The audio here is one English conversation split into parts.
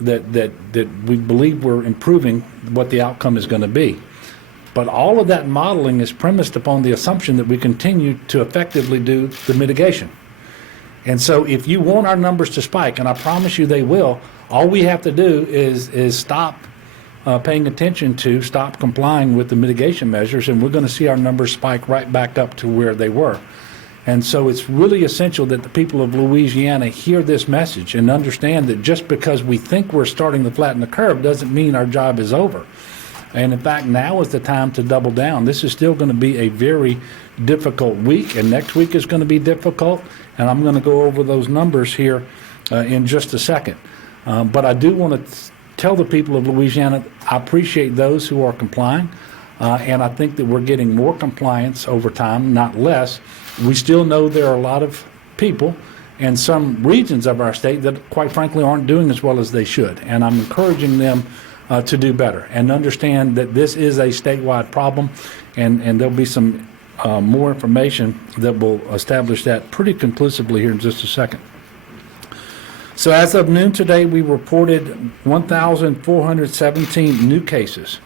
that we believe we're improving what the outcome is going to be. But all of that modeling is premised upon the assumption that we continue to effectively do the mitigation. And so if you want our numbers to spike, and I promise you they will, all we have to do is stop paying attention to, stop complying with the mitigation measures, and we're going to see our numbers spike right back up to where they were. And so it's really essential that the people of Louisiana hear this message and understand that just because we think we're starting to flatten the curve doesn't mean our job is over. And in fact, now is the time to double down. This is still going to be a very difficult week, and next week is going to be difficult, and I'm going to go over those numbers here in just a second. But I do want to tell the people of Louisiana, I appreciate those who are complying, and I think that we're getting more compliance over time, not less. We still know there are a lot of people in some regions of our state that, quite frankly, aren't doing as well as they should, and I'm encouraging them to do better and understand that this is a statewide problem, and there'll be some more information that will establish that pretty conclusively here in just a second. So as of noon today, we reported 1,417 new cases.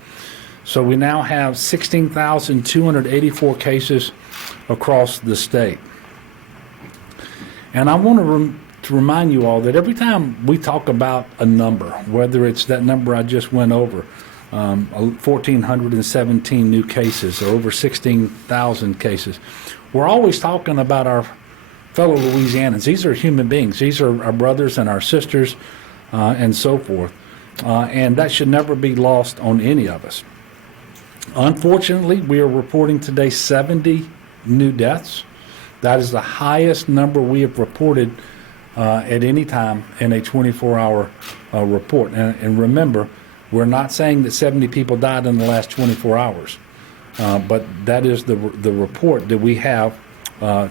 So we now have 16,284 cases across the state. And I want to remind you all that every time we talk about a number, whether it's that number I just went over, 1,417 new cases or over 16,000 cases, we're always talking about our fellow Louisianans. These are human beings. These are our brothers and our sisters and so forth. And that should never be lost on any of us. Unfortunately, we are reporting today 70 new deaths. That is the highest number we have reported at any time in a 24-hour report. And remember, we're not saying that 70 people died in the last 24 hours, but that is the report that we have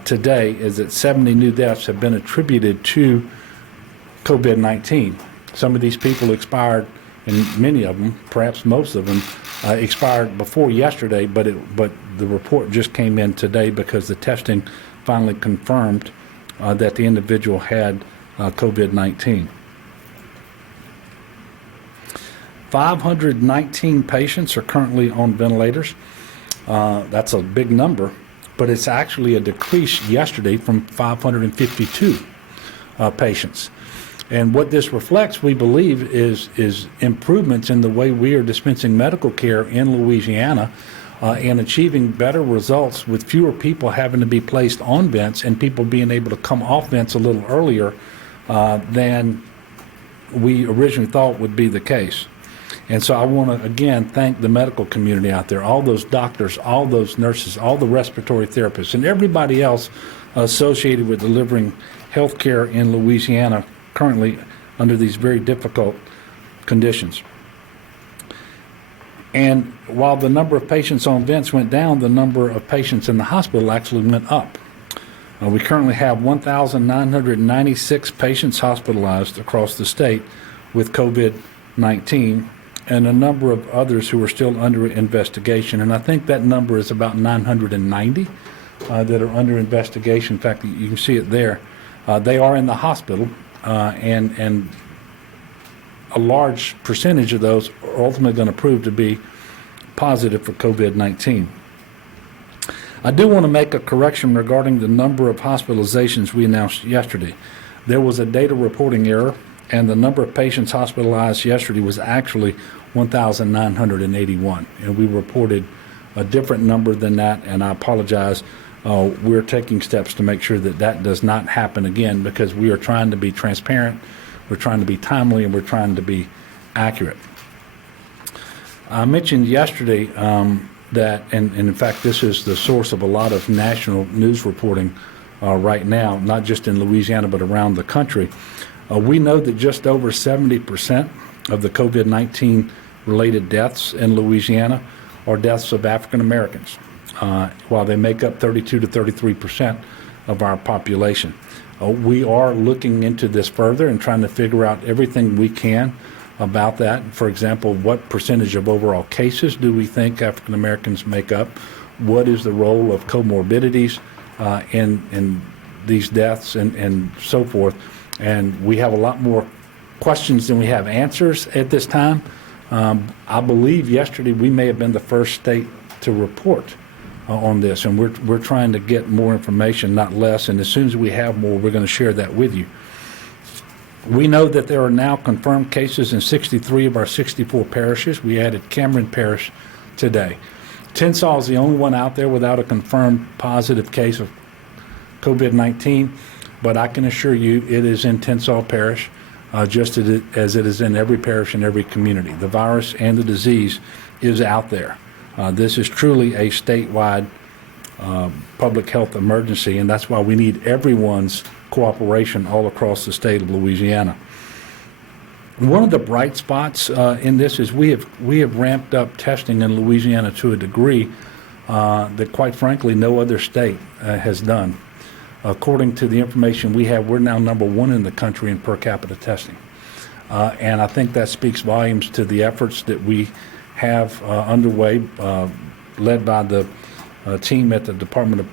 today, is that 70 new deaths have been attributed to COVID-19. Some of these people expired, and many of them, perhaps most of them, expired before yesterday, but the report just came in today because the testing finally confirmed that the individual had COVID-19. 519 patients are currently on ventilators. That's a big number, but it's actually a decrease yesterday from 552 patients. And what this reflects, we believe, is improvements in the way we are dispensing medical care in Louisiana and achieving better results with fewer people having to be placed on vents and people being able to come off vents a little earlier than we originally thought would be the case. And so I want to, again, thank the medical community out there, all those doctors, all those nurses, all the respiratory therapists, and everybody else associated with delivering health care in Louisiana currently under these very difficult conditions. And while the number of patients on vents went down, the number of patients in the hospital actually went up. We currently have 1,996 patients hospitalized across the state with COVID-19, and a number of others who are still under investigation. And I think that number is about 990 that are under investigation. In fact, you can see it there. They are in the hospital, and a large percentage of those are ultimately going to prove to be positive for COVID-19. I do want to make a correction regarding the number of hospitalizations we announced yesterday. There was a data reporting error, and the number of patients hospitalized yesterday was actually 1,981, and we reported a different number than that, and I apologize. We're taking steps to make sure that that does not happen again, because we are trying to be transparent, we're trying to be timely, and we're trying to be accurate. I mentioned yesterday that, and in fact this is the source of a lot of national news reporting right now, not just in Louisiana but around the country. We know that just over 70% of the COVID-19 related deaths in Louisiana are deaths of African Americans, while they make up 32 to 33% of our population. We are looking into this further and trying to figure out everything we can about that. For example, what percentage of overall cases do we think African Americans make up? What is the role of comorbidities in these deaths and so forth? And we have a lot more questions than we have answers at this time. I believe yesterday we may have been the first state to report on this, and we're trying to get more information, not less, and as soon as we have more, we're going to share that with you. We know that there are now confirmed cases in 63 of our 64 parishes. We added Cameron Parish today. Tensall is the only one out there without a confirmed positive case of COVID-19, but I can assure you it is in Tensall Parish, just as it is in every parish and every community. The virus and the disease is out there. This is truly a statewide public health emergency, and that's why we need everyone's cooperation all across the state of Louisiana. One of the bright spots in this is we have ramped up testing in Louisiana to a degree that, quite frankly, no other state has done. According to the information we have, we're now number one in the country in per capita testing. And I think that speaks volumes to the efforts that we have underway, led by the team at the Department of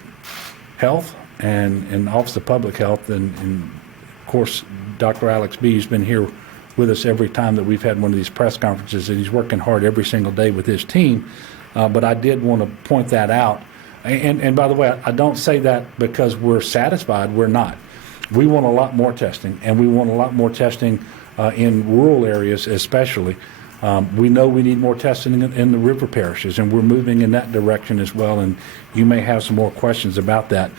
Health and Office of Public Health. And of course, Dr. Alex B. has been here with us every time that we've had one of these press conferences, and he's working hard every single day with his team. But I did want to point that out. And by the way, I don't say that because we're satisfied. We're not. We want a lot more testing, and we want a lot more testing in rural areas especially. We know we need more testing in the river parishes, and we're moving in that direction as well, and you may have some more questions about that.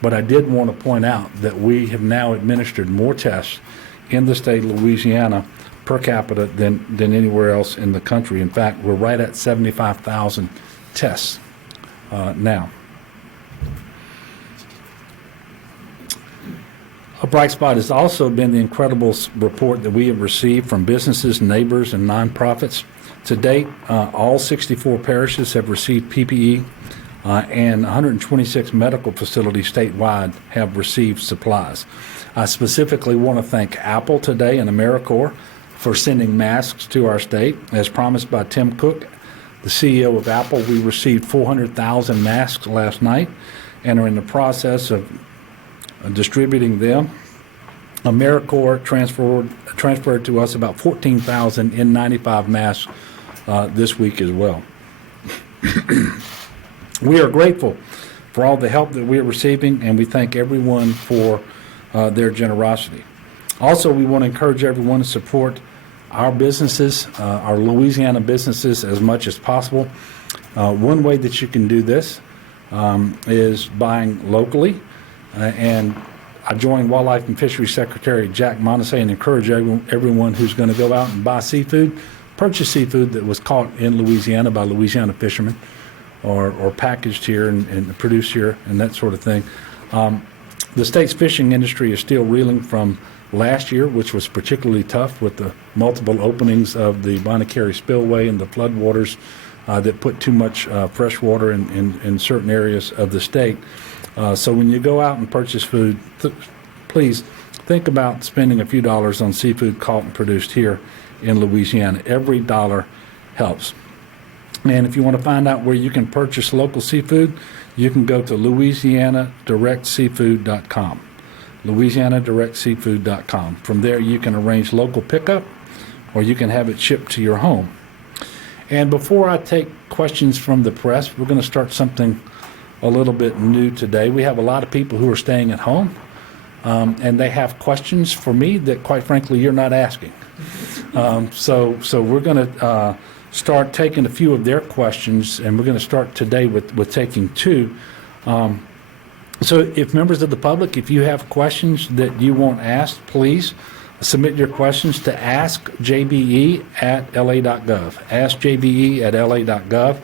But I did want to point out that we have now administered more tests in the state of Louisiana per capita than anywhere else in the country. In fact, we're right at 75,000 tests now. A bright spot has also been the incredible report that we have received from businesses, neighbors, and nonprofits. To date, all 64 parishes have received PPE, and 126 medical facilities statewide have received supplies. I specifically want to thank Apple today and AmeriCorps for sending masks to our state. As promised by Tim Cook, the CEO of Apple, we received 400,000 masks last night and are in the process of distributing them. AmeriCorps transferred to us about 14,000 N95 masks this week as well. We are grateful for all the help that we are receiving, and we thank everyone for their generosity. Also, we want to encourage everyone to support our businesses, our Louisiana businesses, as much as possible. One way that you can do this is buying locally, and I joined Wildlife and Fisheries Secretary Jack Montesay and encourage everyone who's going to go out and buy seafood, purchase seafood that was caught in Louisiana by Louisiana fishermen, or packaged here and produced here and that sort of thing. The state's fishing industry is still reeling from last year, which was particularly tough with the multiple openings of the Bonnet-Carré spillway and the floodwaters that put too much fresh water in certain areas of the state. So when you go out and purchase food, please think about spending a few dollars on seafood caught and produced here in Louisiana. Every dollar helps. And if you want to find out where you can purchase local seafood, you can go to LouisianaDirectSeafood.com. LouisianaDirectSeafood.com. From there, you can arrange local pickup, or you can have it shipped to your home. And before I take questions from the press, we're going to start something a little bit new today. We have a lot of people who are staying at home, and they have questions for me that, quite frankly, you're not asking. So we're going to start taking a few of their questions, and we're going to start today with taking two. So if members of the public, if you have questions that you want asked, please submit your questions to askjbe@la.gov. askjbe@la.gov.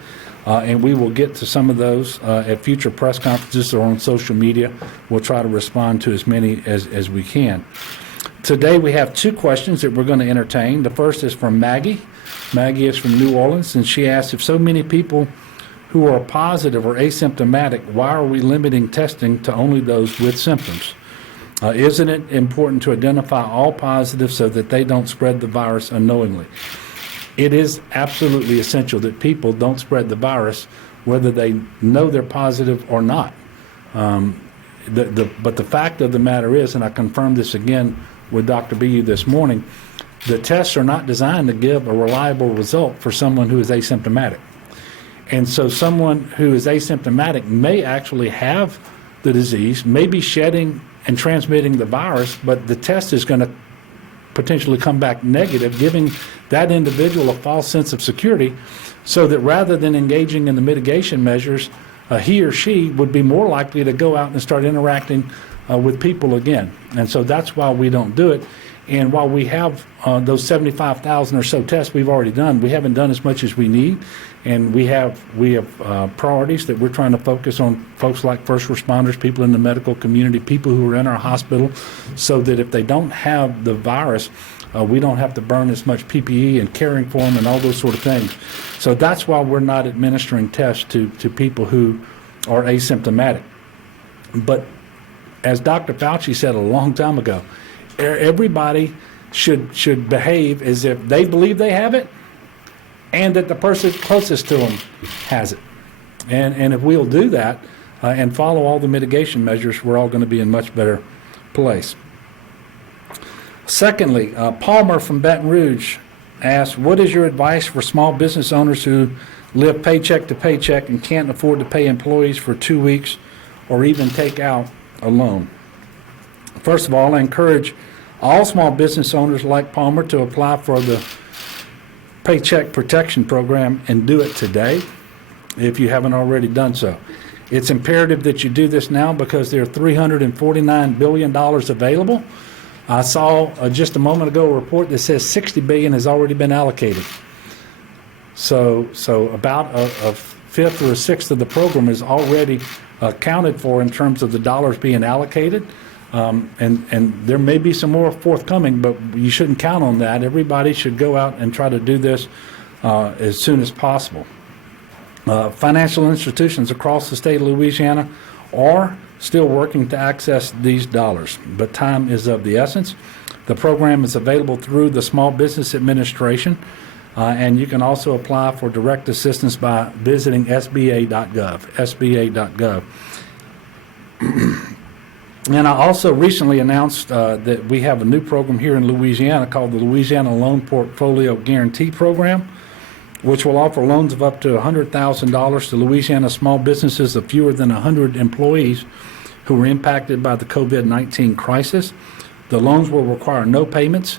And we will get to some of those at future press conferences or on social media. We'll try to respond to as many as we can. Today we have two questions that we're going to entertain. The first is from Maggie. Maggie is from New Orleans, and she asks, if so many people who are positive or asymptomatic, why are we limiting testing to only those with symptoms? Isn't it important to identify all positives so that they don't spread the virus unknowingly? It is absolutely essential that people don't spread the virus, whether they know they're positive or not. But the fact of the matter is, and I confirmed this again with Dr. Bu this morning, the tests are not designed to give a reliable result for someone who is asymptomatic. And so someone who is asymptomatic may actually have the disease, may be shedding and transmitting the virus, but the test is going to potentially come back negative, giving that individual a false sense of security, so that rather than engaging in the mitigation measures, he or she would be more likely to go out and start interacting with people again. And so that's why we don't do it. And while we have those 75,000 or so tests we've already done, we haven't done as much as we need. And we have priorities that we're trying to focus on folks like first responders, people in the medical community, people who are in our hospital, so that if they don't have the virus, we don't have to burn as much PPE and caring for them and all those sort of things. So that's why we're not administering tests to people who are asymptomatic. But as Dr. Fauci said a long time ago, everybody should behave as if they believe they have it and that the person closest to them has it. And if we'll do that and follow all the mitigation measures, we're all going to be in much better place. Secondly, Palmer from Baton Rouge asked, what is your advice for small business owners who live paycheck to paycheck and can't afford to pay employees for 2 weeks or even take out a loan? First of all, I encourage all small business owners like Palmer to apply for the Paycheck Protection Program and do it today if you haven't already done so. It's imperative that you do this now because there are $349 billion available. I saw just a moment ago a report that says $60 billion has already been allocated. So about a fifth or a sixth of the program is already accounted for in terms of the dollars being allocated. And there may be some more forthcoming, but you shouldn't count on that. Everybody should go out and try to do this as soon as possible. Financial institutions across the state of Louisiana are still working to access these dollars, but time is of the essence. The program is available through the Small Business Administration, and you can also apply for direct assistance by visiting sba.gov, sba.gov. And I also recently announced that we have a new program here in Louisiana called the Louisiana Loan Portfolio Guarantee Program, which will offer loans of up to $100,000 to Louisiana small businesses of fewer than 100 employees who were impacted by the COVID-19 crisis. The loans will require no payments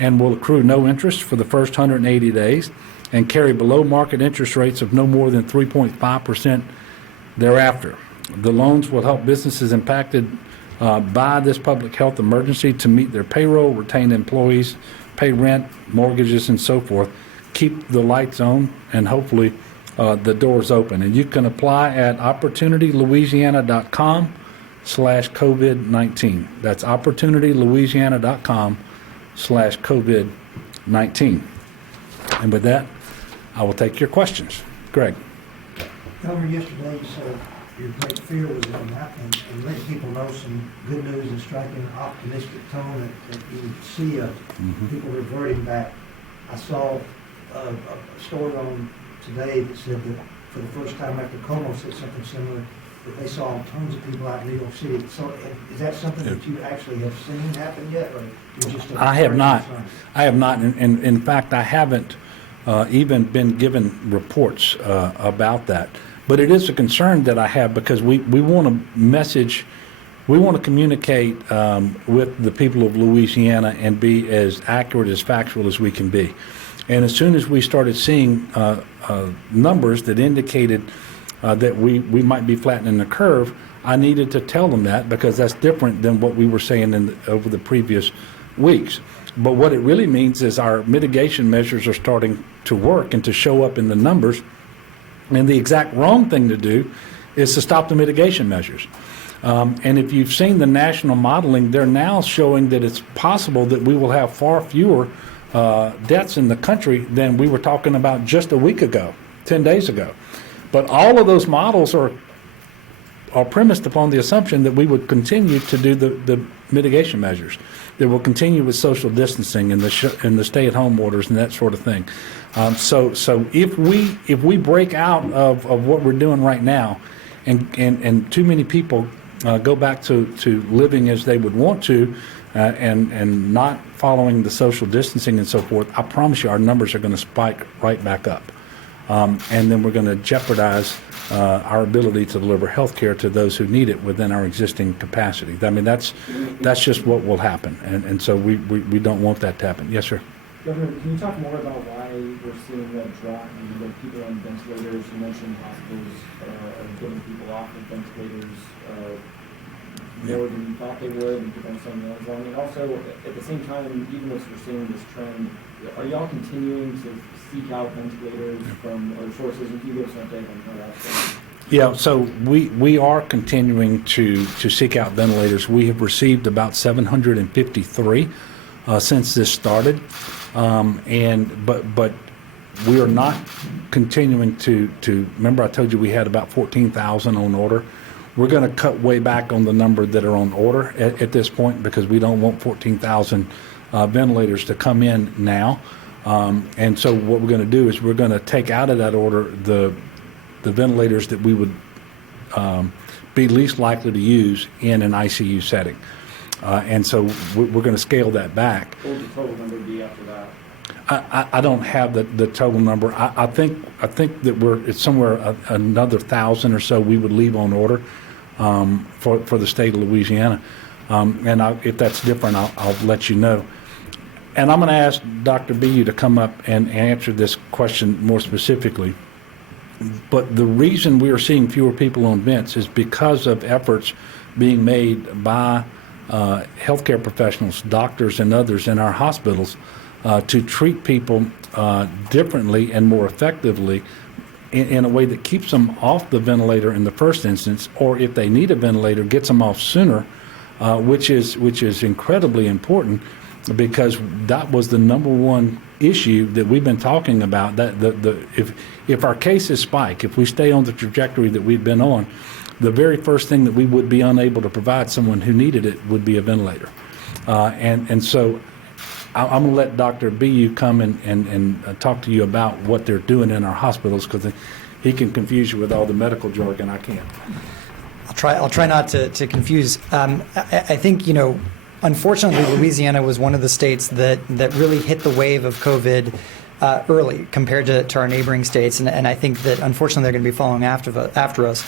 and will accrue no interest for the first 180 days and carry below market interest rates of no more than 3.5% thereafter. The loans will help businesses impacted by this public health emergency to meet their payroll, retain employees, pay rent, mortgages, and so forth, keep the lights on, and hopefully the doors open. And you can apply at opportunitylouisiana.com/COVID-19. That's opporunitylouisiana.com/COVID-19. And with that, I will take your questions. Greg. Governor, yesterday you said your great fear was in that, and letting people know some good news and striking an optimistic tone that you would see people reverting back. I saw a story on today that said that for the first time after Como said something similar, that they saw tons of people out in New York City. So is that something that you actually have seen happen yet, or you just? I have not. I have not. And in fact, I haven't even been given reports about that. But it is a concern that I have because we want to we want to communicate with the people of Louisiana and be as accurate, as factual as we can be. And as soon as we started seeing numbers that indicated that we might be flattening the curve, I needed to tell them that because that's different than what we were saying over the previous weeks. But what it really means is our mitigation measures are starting to work and to show up in the numbers. And the exact wrong thing to do is to stop the mitigation measures. And if you've seen the national modeling, they're now showing that it's possible that we will have far fewer deaths in the country than we were talking about just a week ago, 10 days ago. But all of those models are premised upon the assumption that we would continue to do the mitigation measures, that we'll continue with social distancing and the stay-at-home orders and that sort of thing. So if we break out of what we're doing right now, and too many people go back to living as they would want to, and not following the social distancing and so forth, I promise you our numbers are going to spike right back up. And then we're going to jeopardize our ability to deliver health care to those who need it within our existing capacity. I mean, that's just what will happen. And so we don't want that to happen. Yes, sir. Governor, can you talk more about why we're seeing that drop in the people on ventilators? You mentioned hospitals are getting people off of ventilators more than you thought they would, and people on some of the ones. And also, at the same time, even as we're seeing this trend, are y'all continuing to seek out ventilators from other sources? And can you give us an update on how that's going? Yeah, so we are continuing to seek out ventilators. We have received about 753 since this started, but we are not continuing to. Remember, I told you we had about 14,000 on order. We're going to cut way back on the number that are on order at this point because we don't want 14,000 ventilators to come in now. And so what we're going to do is we're going to take out of that order the ventilators that we would be least likely to use in an ICU setting. And so we're going to scale that back. What would the total number be after that? I don't have the total number. I think that it's somewhere another 1,000 or so we would leave on order for the state of Louisiana. And if that's different, I'll let you know. And I'm going to ask Dr. Bu to come up and answer this question more specifically. But the reason we are seeing fewer people on vents is because of efforts being made by healthcare professionals, doctors, and others in our hospitals to treat people differently and more effectively in a way that keeps them off the ventilator in the first instance, or if they need a ventilator, gets them off sooner, which is incredibly important because that was the number one issue that we've been talking about. That if our cases spike, if we stay on the trajectory that we've been on, the very first thing that we would be unable to provide someone who needed it would be a ventilator. And so I'm going to let Dr. Bu come and talk to you about what they're doing in our hospitals because he can confuse you with all the medical jargon. I can't. I'll try not to confuse. I think, unfortunately, Louisiana was one of the states that really hit the wave of COVID early compared to our neighboring states, and I think that unfortunately they're going to be following after us.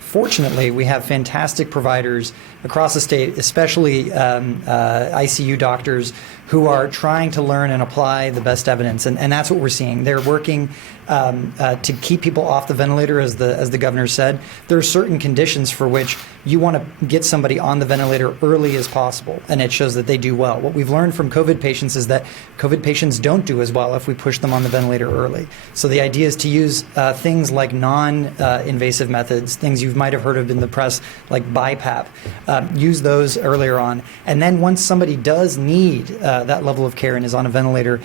Fortunately, we have fantastic providers across the state, especially ICU doctors who are trying to learn and apply the best evidence, and that's what we're seeing. They're working to keep people off the ventilator, as the governor said. There are certain conditions for which you want to get somebody on the ventilator early as possible, and it shows that they do well. What we've learned from COVID patients is that COVID patients don't do as well if we push them on the ventilator early. So the idea is to use things like non-invasive methods, things you might have heard of in the press, like BiPAP. Use those earlier on. And then once somebody does need that level of care and is on a ventilator,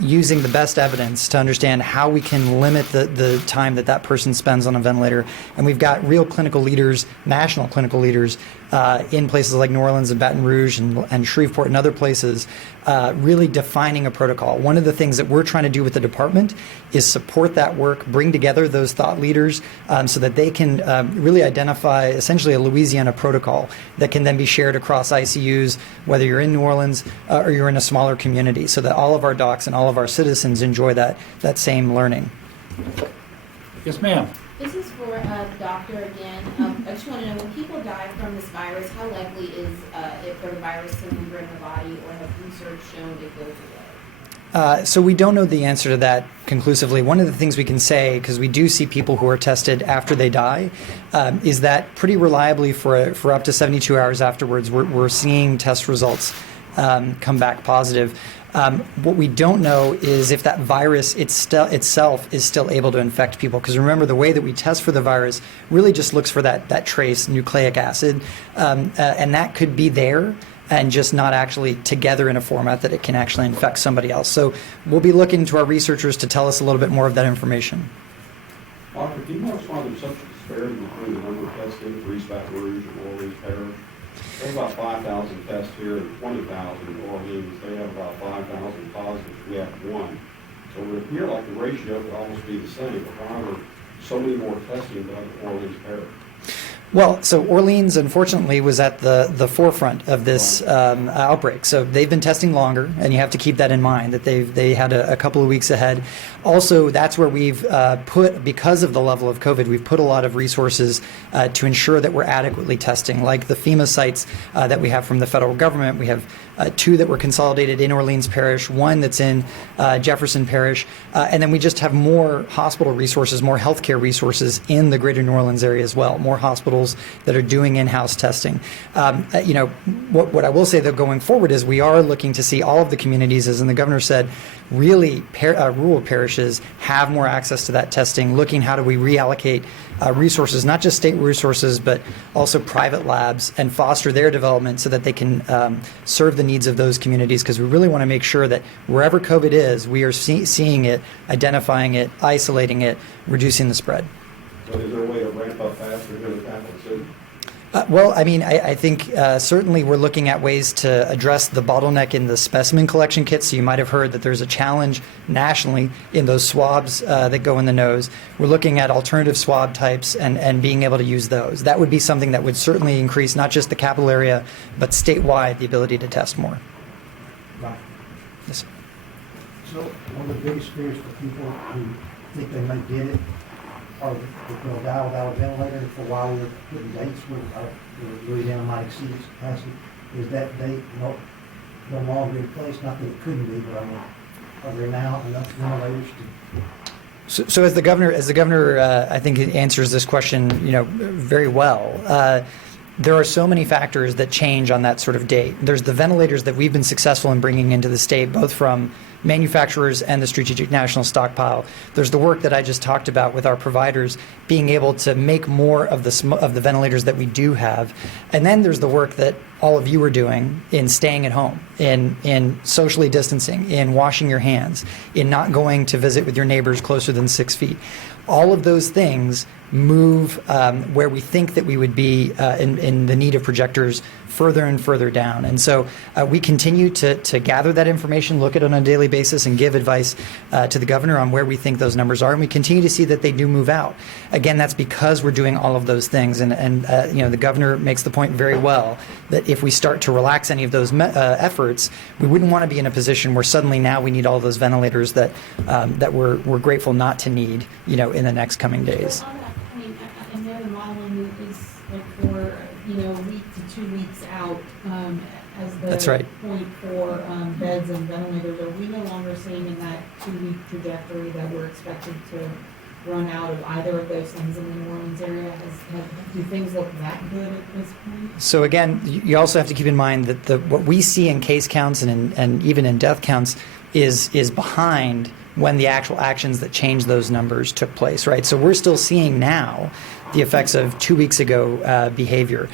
using the best evidence to understand how we can limit the time that person spends on a ventilator. And we've got real clinical leaders, national clinical leaders, in places like New Orleans and Baton Rouge and Shreveport and other places, really defining a protocol. One of the things that we're trying to do with the department is support that work, bring together those thought leaders so that they can really identify essentially a Louisiana protocol that can then be shared across ICUs, whether you're in New Orleans or you're in a smaller community, so that all of our docs and all of our citizens enjoy that same learning. Yes, ma'am. This is for the doctor again. I just want to know, when people die from this virus, how likely is it for the virus to linger in the body, or have research shown it goes away? So we don't know the answer to that conclusively. One of the things we can say, because we do see people who are tested after they die, is that pretty reliably for up to 72 hours afterwards, we're seeing test results come back positive. What we don't know is if that virus itself is still able to infect people. Because remember, the way that we test for the virus really just looks for that trace nucleic acid, and that could be there and just not actually together in a format that it can actually infect somebody else. So we'll be looking to our researchers to tell us a little bit more of that information. Doctor, do you notice why there's such a disparity between the number of tests in for East Baton Rouge and Orleans Parish? There's about 5,000 tests here and 20,000 in Orleans. They have about 5,000 positives. We have 1. So it would appear like the ratio could almost be the same, but why are there so many more testing done in Orleans Parish? Well, so Orleans, unfortunately, was at the forefront of this outbreak. So they've been testing longer, and you have to keep that in mind, that they had a couple of weeks ahead. Also, that's where we've put, because of the level of COVID, we've put a lot of resources to ensure that we're adequately testing, like the FEMA sites that we have from the federal government. We have 2 that were consolidated in Orleans Parish, 1 that's in Jefferson Parish, and then we just have more hospital resources, more healthcare resources in the greater New Orleans area as well, more hospitals that are doing in-house testing. What I will say, though, going forward is we are looking to see all of the communities, as the governor said, really rural parishes have more access to that testing, looking how do we reallocate resources, not just state resources, but also private labs, and foster their development so that they can serve the needs of those communities, because we really want to make sure that wherever COVID is, we are seeing it, identifying it, isolating it, reducing the spread. So is there a way to ramp up faster here in Capital City? Well, I mean, I think certainly we're looking at ways to address the bottleneck in the specimen collection kits. So you might have heard that there's a challenge nationally in those swabs that go in the nose. We're looking at alternative swab types and being able to use those. That would be something that would certainly increase not just the capital area, but statewide, the ability to test more. Right. Yes. So one of the biggest fears for people who think they may get it, or if they'll die without a ventilator, for a while we're putting dates where Louisiana might exceed its capacity, is that date no longer in place? Not that it couldn't be, but I mean, are there now enough ventilators to? So as the governor, I think it answers this question, very well. There are so many factors that change on that sort of date. There's the ventilators that we've been successful in bringing into the state, both from manufacturers and the Strategic National Stockpile. There's the work that I just talked about with our providers, being able to make more of the ventilators that we do have. And then there's the work that all of you are doing in staying at home, in socially distancing, in washing your hands, in not going to visit with your neighbors closer than 6 feet. All of those things move where we think that we would be in the need of projectors further and further down. And so we continue to gather that information, look at it on a daily basis, and give advice to the governor on where we think those numbers are. And we continue to see that they do move out. Again, that's because we're doing all of those things. And the governor makes the point very well that if we start to relax any of those efforts, we wouldn't want to be in a position where suddenly now we need all those ventilators that we're grateful not to need, in the next coming days. So on that point, I know the modeling is like for, a week to 2 weeks out, as the That's right. point for beds and ventilators. Are we no longer seeing in that 2-week trajectory that we're expected to run out of either of those things in the New Orleans area? Do things look that good at this point? So again, you also have to keep in mind that what we see in case counts and even in death counts is behind when the actual actions that change those numbers took place, right? So we're still seeing now the effects of 2 weeks ago behavior.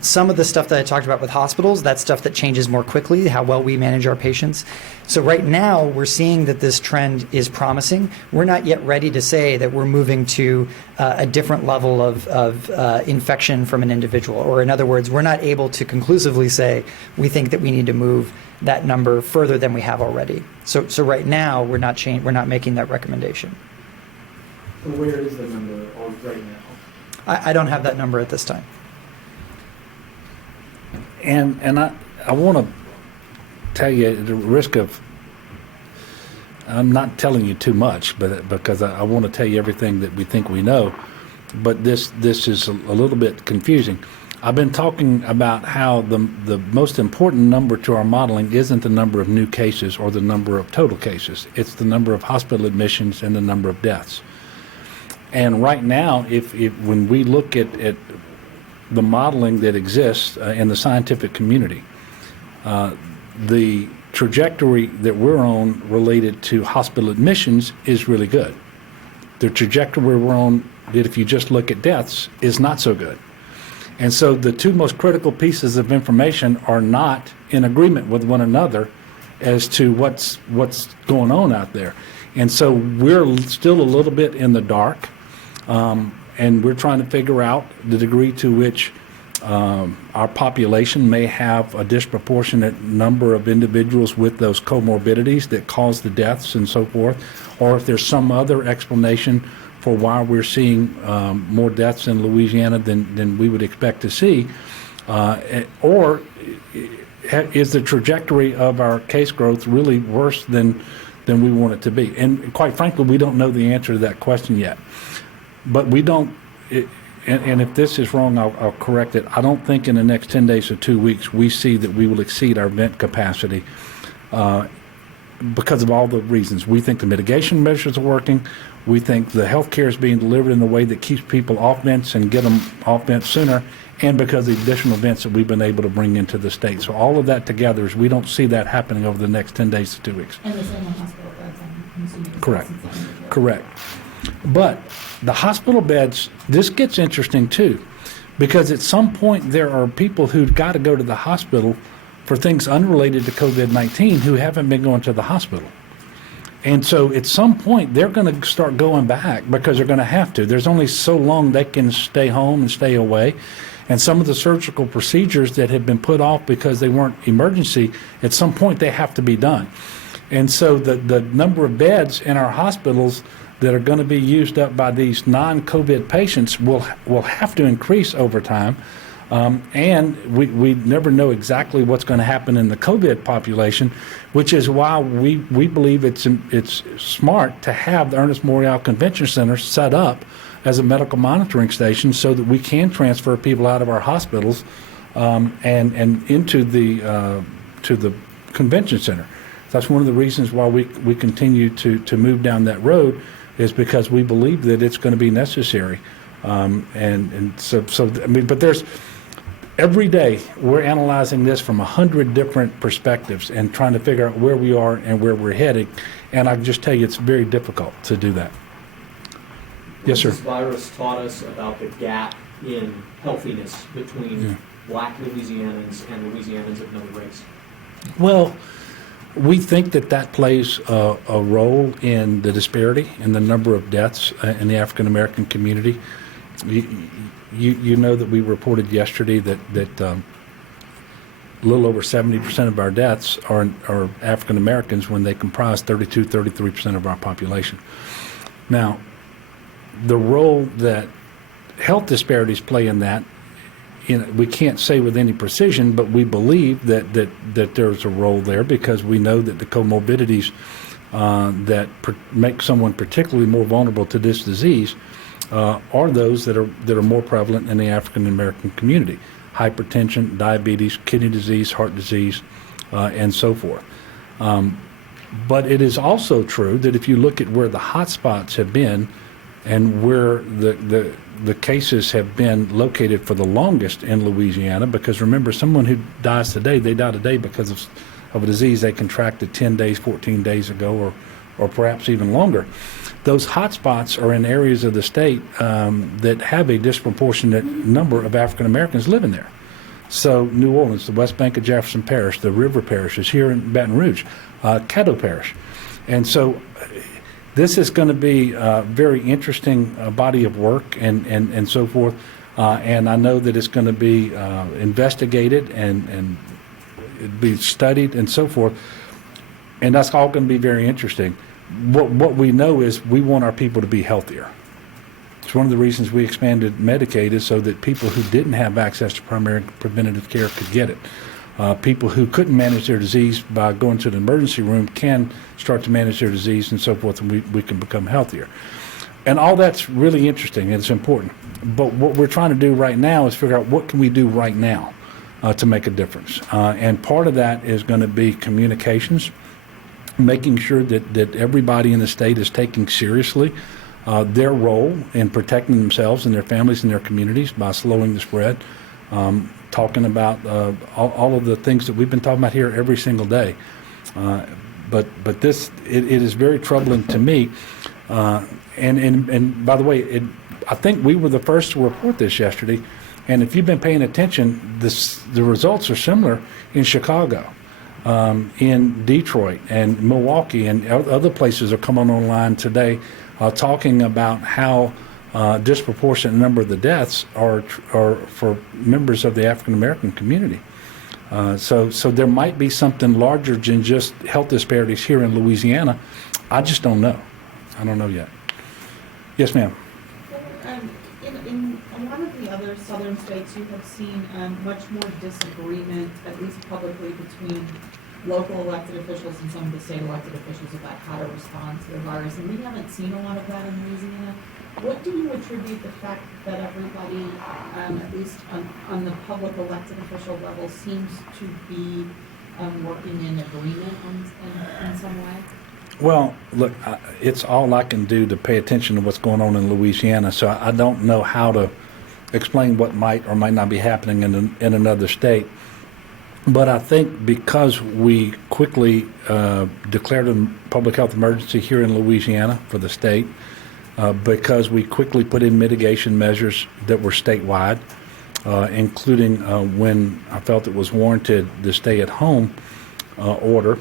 Some of the stuff that I talked about with hospitals, that's stuff that changes more quickly, how well we manage our patients. So right now, we're seeing that this trend is promising. We're not yet ready to say that we're moving to a different level of infection from an individual. Or in other words, we're not able to conclusively say we think that we need to move that number further than we have already. So right now, we're not making that recommendation. So where is the number right now? I don't have that number at this time. And I want to tell you, at the risk of, I'm not telling you too much, but because I want to tell you everything that we think we know, but this is a little bit confusing. I've been talking about how the most important number to our modeling isn't the number of new cases or the number of total cases. It's the number of hospital admissions and the number of deaths. And right now, if when we look at the modeling that exists in the scientific community, the trajectory that we're on related to hospital admissions is really good. The trajectory we're on, that if you just look at deaths, is not so good. And so the two most critical pieces of information are not in agreement with one another as to what's going on out there. And so we're still a little bit in the dark, and we're trying to figure out the degree to which our population may have a disproportionate number of individuals with those comorbidities that cause the deaths and so forth, or if there's some other explanation for why we're seeing more deaths in Louisiana than we would expect to see, or is the trajectory of our case growth really worse than we want it to be? And quite frankly, we don't know the answer to that question yet. But we don't, and if this is wrong, I'll correct it. I don't think in the next 10 days or 2 weeks we see that we will exceed our vent capacity because of all the reasons. We think the mitigation measures are working. We think the health care is being delivered in a way that keeps people off vents and get them off vents sooner, and because of the additional vents that we've been able to bring into the state. So all of that together is we don't see that happening over the next 10 days to 2 weeks. And the same on hospital beds, I'm assuming. is Correct. less than 700. Correct. But the hospital beds, this gets interesting too, because at some point there are people who've got to go to the hospital for things unrelated to COVID-19 who haven't been going to the hospital. And so at some point they're going to start going back because they're going to have to. There's only so long they can stay home and stay away. And some of the surgical procedures that have been put off because they weren't emergency, at some point they have to be done. And so the number of beds in our hospitals that are going to be used up by these non-COVID patients will have to increase over time. And we never know exactly what's going to happen in the COVID population, which is why we believe it's smart to have the Ernest Morial Convention Center set up as a medical monitoring station so that we can transfer people out of our hospitals and into to the convention center. That's one of the reasons why we continue to move down that road, is because we believe that it's going to be necessary. And so I mean, but there's every day we're analyzing this from 100 different perspectives and trying to figure out where we are and where we're heading. And I can just tell you, it's very difficult to do that. Yes, sir. This virus taught us about the gap in healthiness between black Louisianans and Louisianans of no race. Well, we think that plays a role in the disparity in the number of deaths in the African American community. You know that we reported yesterday that a little over 70% of our deaths are African Americans when they comprise 33% of our population. Now, the role that health disparities play in that, we can't say with any precision, but we believe that there's a role there because we know that the comorbidities that make someone particularly more vulnerable to this disease are those that are more prevalent in the African American community: hypertension, diabetes, kidney disease, heart disease, and so forth. But it is also true that if you look at where the hot spots have been and where the cases have been located for the longest in Louisiana, because remember, someone who dies today, they die today because of a disease they contracted 10 days, 14 days ago, or perhaps even longer. Those hot spots are in areas of the state that have a disproportionate number of African Americans living there. So New Orleans, the West Bank of Jefferson Parish, the river parishes here in Baton Rouge, Caddo Parish. And so this is going to be a very interesting body of work and so forth. And I know that it's going to be investigated and be studied and so forth. And that's all going to be very interesting. What we know is we want our people to be healthier. It's one of the reasons we expanded Medicaid, is so that people who didn't have access to primary preventative care could get it. People who couldn't manage their disease by going to the emergency room can start to manage their disease and so forth, and we can become healthier. And all that's really interesting and it's important. But what we're trying to do right now is figure out what can we do right now to make a difference. And part of that is going to be communications, making sure that everybody in the state is taking seriously their role in protecting themselves and their families and their communities by slowing the spread. Talking about all of the things that we've been talking about here every single day. But this, it is very troubling to me. And by the way, I think we were the first to report this yesterday. And if you've been paying attention, the results are similar in Chicago, in Detroit, and Milwaukee, and other places are coming online today talking about how disproportionate number of the deaths are for members of the African American community. So there might be something larger than just health disparities here in Louisiana. I just don't know. I don't know yet. Yes, ma'am. In a lot of the other southern states, you have seen much more disagreement, at least publicly, between local elected officials and some of the state elected officials about how to respond to the virus, and we haven't seen a lot of that in Louisiana. What do you attribute the fact that everybody, at least on the public elected official level, seems to be working in agreement in some way? Well, look, it's all I can do to pay attention to what's going on in Louisiana, so I don't know how to explain what might or might not be happening in another state. But I think because we quickly declared a public health emergency here in Louisiana for the state, because we quickly put in mitigation measures that were statewide, including when I felt it was warranted, the stay-at-home order,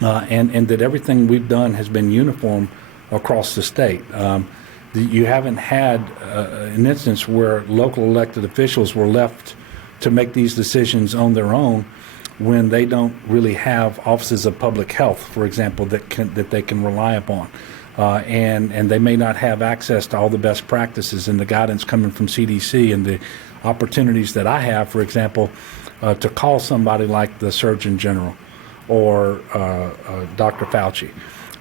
and that everything we've done has been uniform across the state. You haven't had an instance where local elected officials were left to make these decisions on their own when they don't really have offices of public health, for example, that they can rely upon. And they may not have access to all the best practices and the guidance coming from CDC and the opportunities that I have, for example, to call somebody like the Surgeon General or Dr. Fauci.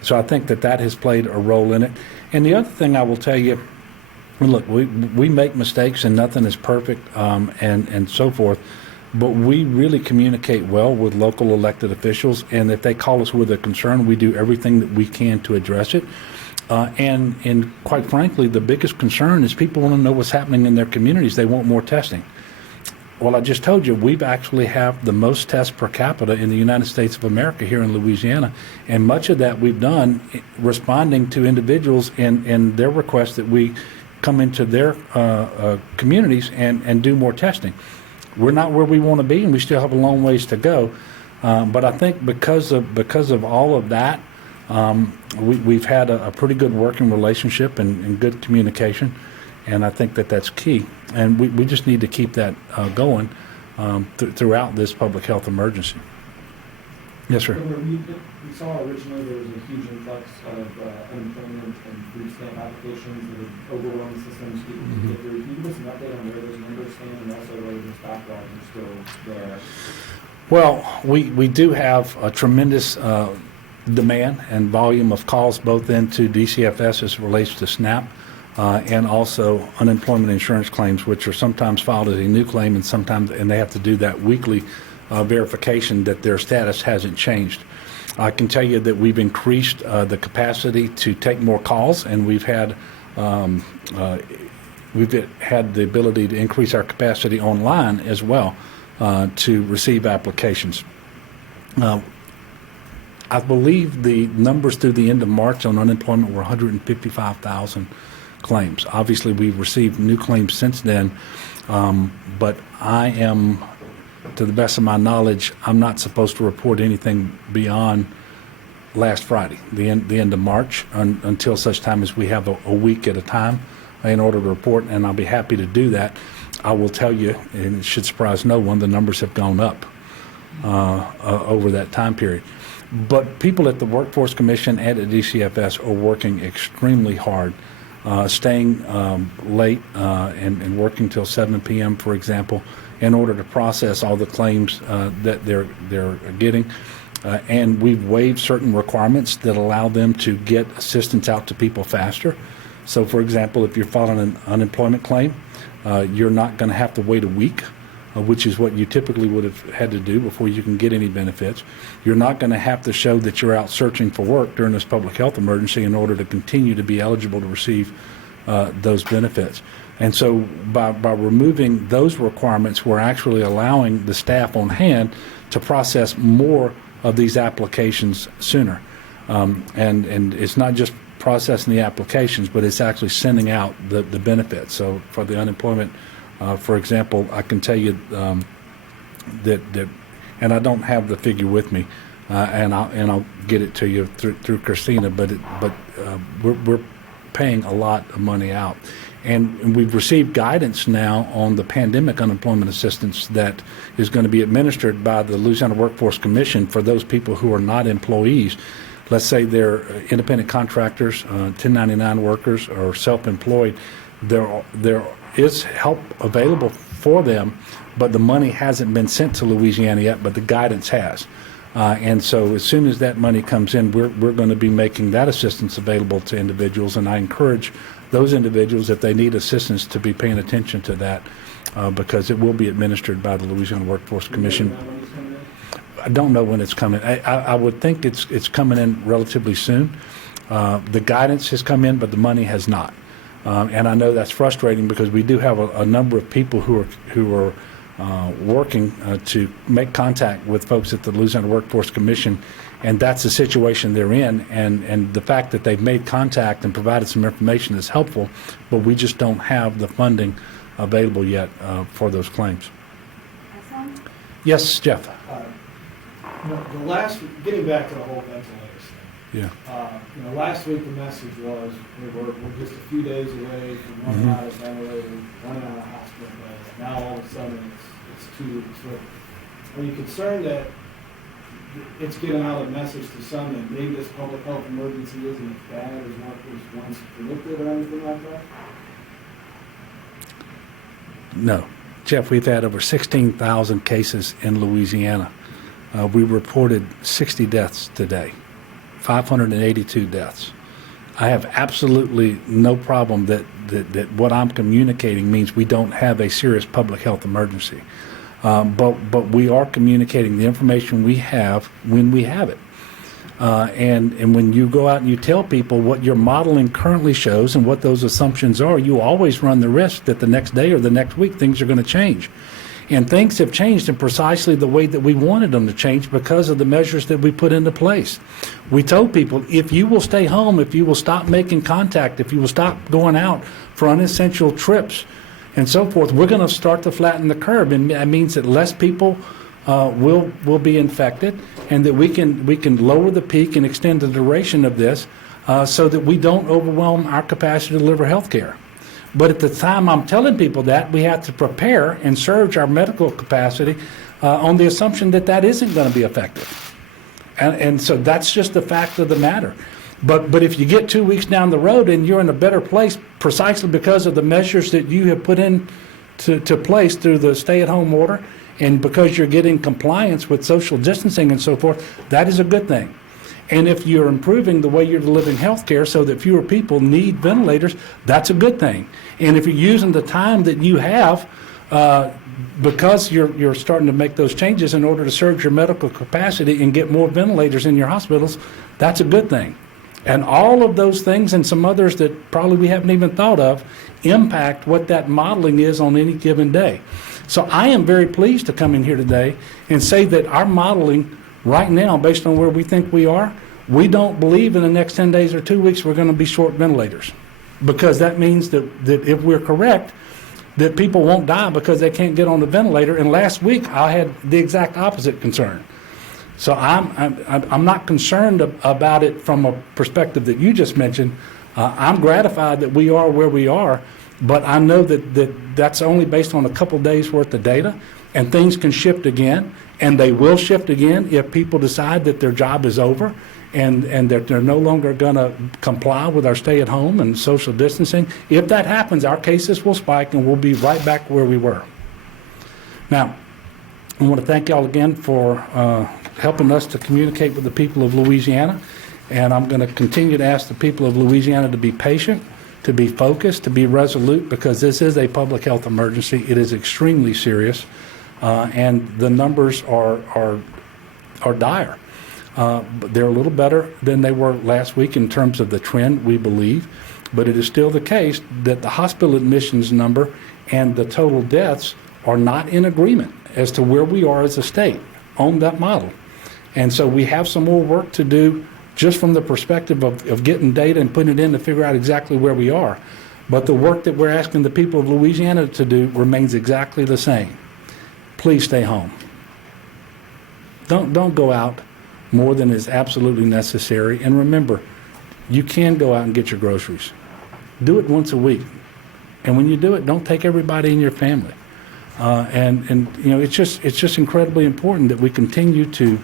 So I think that has played a role in it. And the other thing I will tell you, look, we make mistakes and nothing is perfect and so forth, but we really communicate well with local elected officials, and if they call us with a concern, we do everything that we can to address it. And quite frankly, the biggest concern is people want to know what's happening in their communities. They want more testing. Well, I just told you, we've actually have the most tests per capita in the United States of America here in Louisiana, and much of that we've done responding to individuals and their request that we come into their communities and do more testing. We're not where we want to be, and we still have a long ways to go. But I think because of all of that, we've had a pretty good working relationship and good communication, and I think that that's key. And we just need to keep that going throughout this public health emergency. Yes, sir. We saw originally there was a huge influx of unemployment and food stamp applications that had overwhelmed systems people to get through. Can you give us an update on where those numbers stand and also whether those backlogs are still there? Well, we do have a tremendous demand and volume of calls both into DCFS as it relates to SNAP and also unemployment insurance claims, which are sometimes filed as a new claim and they have to do that weekly verification that their status hasn't changed. I can tell you that we've increased the capacity to take more calls, and we've had the ability to increase our capacity online as well to receive applications. I believe the numbers through the end of March on unemployment were 155,000 claims. Obviously, we've received new claims since then, but I am, to the best of my knowledge, I'm not supposed to report anything beyond last Friday, the end of March, until such time as we have a week at a time in order to report, and I'll be happy to do that. I will tell you, and it should surprise no one, the numbers have gone up over that time period. But people at the Workforce Commission and at DCFS are working extremely hard, staying late and working till 7 p.m., for example, in order to process all the claims that they're getting. And we've waived certain requirements that allow them to get assistance out to people faster. So, for example, if you're filing an unemployment claim, you're not going to have to wait a week, which is what you typically would have had to do before you can get any benefits. You're not going to have to show that you're out searching for work during this public health emergency in order to continue to be eligible to receive those benefits. And so by removing those requirements, we're actually allowing the staff on hand to process more of these applications sooner. And it's not just processing the applications, but it's actually sending out the benefits. So for the unemployment, for example, I can tell you that, and I don't have the figure with me, and I'll get it to you through Christina, but we're paying a lot of money out. And we've received guidance now on the pandemic unemployment assistance that is going to be administered by the Louisiana Workforce Commission for those people who are not employees. let's say they're independent contractors, 1099 workers, or self-employed, there is help available for them, but the money hasn't been sent to Louisiana yet, but the guidance has. And so as soon as that money comes in, we're going to be making that assistance available to individuals, and I encourage those individuals, if they need assistance, to be paying attention to that, because it will be administered by the Louisiana Workforce Commission. I don't know when it's coming. I would think it's coming in relatively soon. The guidance has come in, but the money has not. And I know that's frustrating because we do have a number of people who are working to make contact with folks at the Louisiana Workforce Commission, and that's the situation they're in. And the fact that they've made contact and provided some information is helpful, but we just don't have the funding available yet for those claims. Yes, Jeff. Getting back to the whole ventilators thing. Yeah. Last week the message was we're just a few days away from running out of ventilators, running out of hospital beds. Now all of a sudden it's 2 weeks later. Are you concerned that it's getting out a message to some that maybe this public health emergency isn't as bad as what was once predicted or anything like that? No. Jeff, we've had over 16,000 cases in Louisiana. We reported 60 deaths today, 582 deaths. I have absolutely no problem that what I'm communicating means we don't have a serious public health emergency. But we are communicating the information we have when we have it. And when you go out and you tell people what your modeling currently shows and what those assumptions are, you always run the risk that the next day or the next week things are going to change. And things have changed in precisely the way that we wanted them to change because of the measures that we put into place. We told people, if you will stay home, if you will stop making contact, if you will stop going out for unessential trips and so forth, we're going to start to flatten the curve. And that means that less people will be infected, and that we can lower the peak and extend the duration of this so that we don't overwhelm our capacity to deliver health care. But at the time I'm telling people that, we have to prepare and surge our medical capacity on the assumption that that isn't going to be effective. And so that's just the fact of the matter. But if you get 2 weeks down the road and you're in a better place precisely because of the measures that you have put in to place through the stay-at-home order, and because you're getting compliance with social distancing and so forth, that is a good thing. And if you're improving the way you're delivering health care so that fewer people need ventilators, that's a good thing. And if you're using the time that you have because you're starting to make those changes in order to surge your medical capacity and get more ventilators in your hospitals, that's a good thing. And all of those things and some others that probably we haven't even thought of impact what that modeling is on any given day. So I am very pleased to come in here today and say that our modeling right now, based on where we think we are, we don't believe in the next 10 days or 2 weeks we're going to be short ventilators. Because that means that if we're correct, that people won't die because they can't get on the ventilator. And last week I had the exact opposite concern. So I'm not concerned about it from a perspective that you just mentioned. I'm gratified that we are where we are, but I know that's only based on a couple days worth of data, and things can shift again, and they will shift again if people decide that their job is over and that they're no longer going to comply with our stay-at-home and social distancing. If that happens, our cases will spike and we'll be right back where we were. Now, I want to thank y'all again for helping us to communicate with the people of Louisiana, and I'm going to continue to ask the people of Louisiana to be patient, to be focused, to be resolute, because this is a public health emergency. It is extremely serious, and the numbers are dire. But they're a little better than they were last week in terms of the trend, we believe, but it is still the case that the hospital admissions number and the total deaths are not in agreement as to where we are as a state on that model. And so we have some more work to do just from the perspective of getting data and putting it in to figure out exactly where we are. But the work that we're asking the people of Louisiana to do remains exactly the same. Please stay home. Don't go out more than is absolutely necessary. And remember, you can go out and get your groceries. Do it once a week. And when you do it, don't take everybody in your family. And you know, it's just incredibly important that we continue to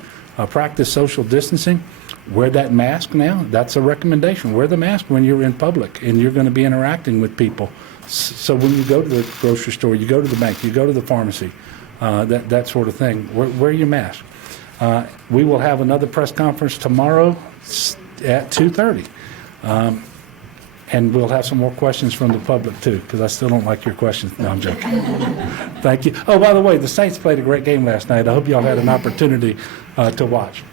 practice social distancing. Wear that mask now. That's a recommendation. Wear the mask when you're in public and you're going to be interacting with people. So when you go to the grocery store, you go to the bank, you go to the pharmacy, that sort of thing, wear your mask. We will have another press conference tomorrow at 2:30. And we'll have some more questions from the public too, because I still don't like your questions. No, I'm joking. Thank you. Oh, by the way, the Saints played a great game last night. I hope y'all had an opportunity to watch.